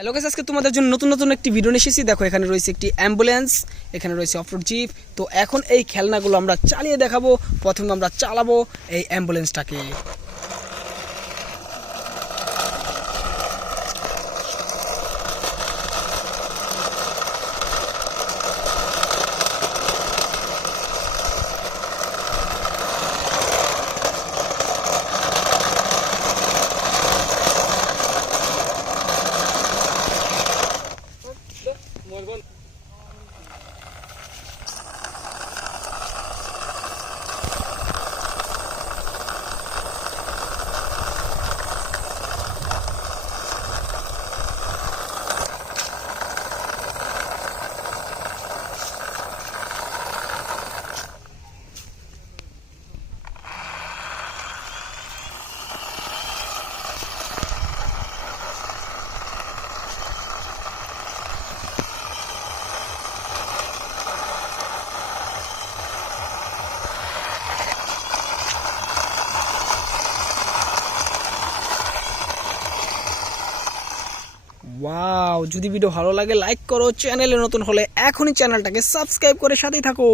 Hello guys, আজকে তোমাদের জন্য নতুন নতুন একটি ভিডিও নিয়ে এসেছি। দেখো, এখানে রয়েছে একটি অ্যাম্বুলেন্স, এখানে রয়েছে অফরোড জিপ। তো এখন এই খেলনাগুলো আমরা চালিয়ে দেখাবো। প্রথমে আমরা চালাবো এই অ্যাম্বুলেন্সটাকে। ওয়াও, যদি ভিডিও ভালো লাগে লাইক করো, চ্যানেলে নতুন হলে এখনই চ্যানেলটাকে সাবস্ক্রাইব করে সাথেই থাকো।